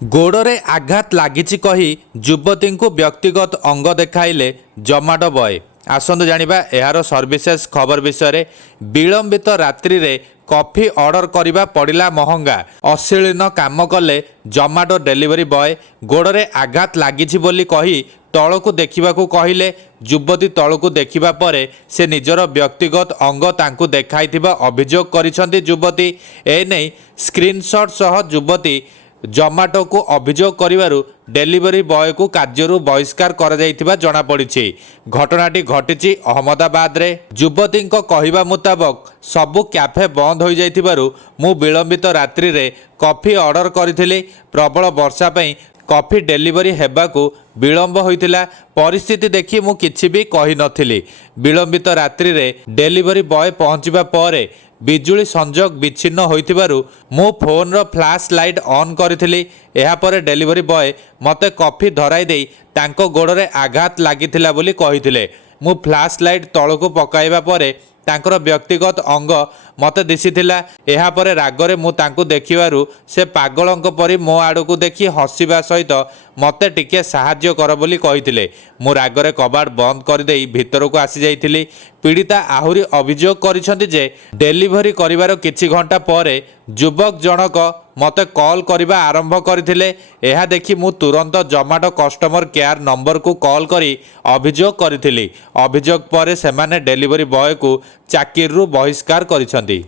ଗୋଡ଼ରେ ଆଘାତ ଲାଗିଛି କହି ଯୁବତୀଙ୍କୁ ବ୍ୟକ୍ତିଗତ ଅଙ୍ଗ ଦେଖାଇଲେ ଜମାଟୋ ବୟ। ଆସନ୍ତୁ ଜାଣିବା ଏହାର ସର୍ଭିସେସ୍ ଖବର ବିଷୟରେ। ବିଳମ୍ବିତ ରାତ୍ରିରେ କଫି ଅର୍ଡର କରିବା ପଡ଼ିଲା ମହଙ୍ଗା। ଅଶାଳୀନ କାମ କଲେ ଜମାଟୋ ଡେଲିଭରି ବୟ। ଗୋଡ଼ରେ ଆଘାତ ଲାଗିଛି ବୋଲି କହି ତଳକୁ ଦେଖିବାକୁ କହିଲେ। ଯୁବତୀ ତଳକୁ ଦେଖିବା ପରେ ସେ ନିଜର ବ୍ୟକ୍ତିଗତ ଅଙ୍ଗ ତାଙ୍କୁ ଦେଖାଇଥିବା ଅଭିଯୋଗ କରିଛନ୍ତି ଯୁବତୀ। ଏନେଇ ସ୍କ୍ରିନଶଟ୍ ସହ ଯୁବତୀ ଜମାଟୋକୁ ଅଭିଯୋଗ କରିବାରୁ ଡେଲିଭରି ବୟକୁ କାର୍ଯ୍ୟରୁ ବହିଷ୍କାର କରାଯାଇଥିବା ଜଣାପଡ଼ିଛି। ଘଟଣାଟି ଘଟିଛି ଅହମ୍ମଦାବାଦରେ। ଯୁବତୀଙ୍କ କହିବା ମୁତାବକ ସବୁ କ୍ୟାଫେ ବନ୍ଦ ହୋଇଯାଇଥିବାରୁ ମୁଁ ବିଳମ୍ବିତ ରାତ୍ରିରେ କଫି ଅର୍ଡର କରିଥିଲି। ପ୍ରବଳ ବର୍ଷା ପାଇଁ କଫି ଡେଲିଭରି ହେବାକୁ ବିଳମ୍ବ ହୋଇଥିଲା। ପରିସ୍ଥିତି ଦେଖି ମୁଁ କିଛି ବି କହିନଥିଲି। ବିଳମ୍ବିତ ରାତ୍ରିରେ ଡେଲିଭରି ବୟ ପହଞ୍ଚିବା ପରେ ବିଜୁଳି ସଂଯୋଗ ବିଚ୍ଛିନ୍ନ ହୋଇଥିବାରୁ ମୁଁ ଫୋନ୍ର ଫ୍ଲାସ୍ ଲାଇଟ୍ ଅନ୍ କରିଥିଲି। ଏହାପରେ ଡେଲିଭରି ବୟ ମୋତେ କଫି ଧରାଇ ଦେଇ ତାଙ୍କ ଗୋଡ଼ରେ ଆଘାତ ଲାଗିଥିଲା ବୋଲି କହିଥିଲେ। ମୁଁ ଫ୍ଲାସ୍ ଲାଇଟ୍ ତଳକୁ ପକାଇବା ପରେ ତାଙ୍କର ବ୍ୟକ୍ତିଗତ ଅଙ୍ଗ ମୋତେ ଦିଶିଥିଲା। ଏହାପରେ ରାଗରେ ମୁଁ ତାଙ୍କୁ ଦେଖିବାରୁ ସେ ପାଗଳଙ୍କ ପରି ମୋ ଆଡ଼କୁ ଦେଖି ହସିବା ସହିତ ମୋତେ ଟିକେ ସାହାଯ୍ୟ କର ବୋଲି କହିଥିଲେ। ମୁଁ ରାଗରେ କବାଟ ବନ୍ଦ କରିଦେଇ ଭିତରକୁ ଆସିଯାଇଥିଲି। ପୀଡ଼ିତା ଆହୁରି ଅଭିଯୋଗ କରିଛନ୍ତି ଯେ ଡେଲିଭରି କରିବାର କିଛି ଘଣ୍ଟା ପରେ ଯୁବକ ଜଣକ ମୋତେ କଲ୍ କରିବା ଆରମ୍ଭ କରିଥିଲେ। ଏହା ଦେଖି ମୁଁ ତୁରନ୍ତ ଜମାଟୋ କଷ୍ଟମର କେୟାର ନମ୍ବରକୁ କଲ୍ କରି ଅଭିଯୋଗ କରିଥିଲି। ଅଭିଯୋଗ ପରେ ସେମାନେ ଡେଲିଭରି ବୟକୁ ଚାକିରିରୁ ବହିଷ୍କାର କରିଛନ୍ତି।